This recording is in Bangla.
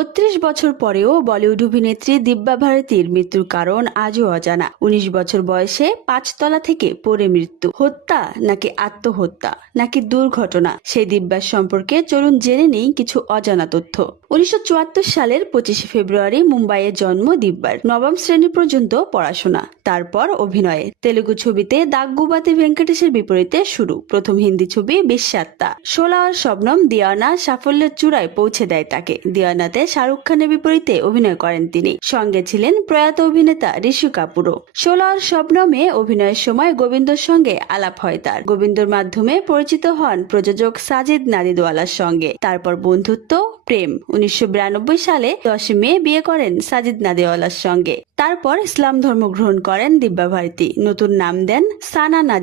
বত্রিশ বছর পরেও বলিউড অভিনেত্রী দিব্যা ভারতীর মৃত্যুর কারণ আজও অজানা। উনিশ বছর বয়সে পাঁচতলা থেকে পড়ে মৃত্যু। হত্যা নাকি আত্মহত্যা নাকি দুর্ঘটনা? সেই দিব্যার সম্পর্কে চলুন জেনে নেই কিছু অজানা তথ্য। উনিশশো চুয়াত্তর সালের পঁচিশে ফেব্রুয়ারি মুম্বাইয়ে জন্ম দিব্যার। নবম শ্রেণি পর্যন্ত পড়াশোনা, তারপর অভিনয়ে। তেলুগু ছবিতে দাগ্গুবাতি ভেঙ্কটেশের বিপরীতে শুরু। প্রথম হিন্দি ছবি বিশ্বাত্মা শোলা আর শবনম দিয়ানা সাফল্যের চূড়ায় পৌঁছে দেয় তাকে। দিয়ানাতে শাহরুখ খানের বিপরীতে অভিনয় করেন তিনি। সঙ্গে ছিলেন প্রয়াত অভিনেতা ঋষি কাপুরও। শোলা আর শবনমে অভিনয়ের সময় গোবিন্দর সঙ্গে আলাপ হয় তার। গোবিন্দর মাধ্যমে পরিচিত হন প্রযোজক সাজিদ নাদিদওয়ালার সঙ্গে। তারপর বন্ধুত্ব, প্রেম। উনিশশো বিরানব্বই সালে দশই মে বিয়ে করেন সাজিদ নাদিওয়ালার সঙ্গে। তারপর ইসলাম ধর্ম গ্রহণ করেন দিব্যা ভারতী। নতুন নাম দেন সানা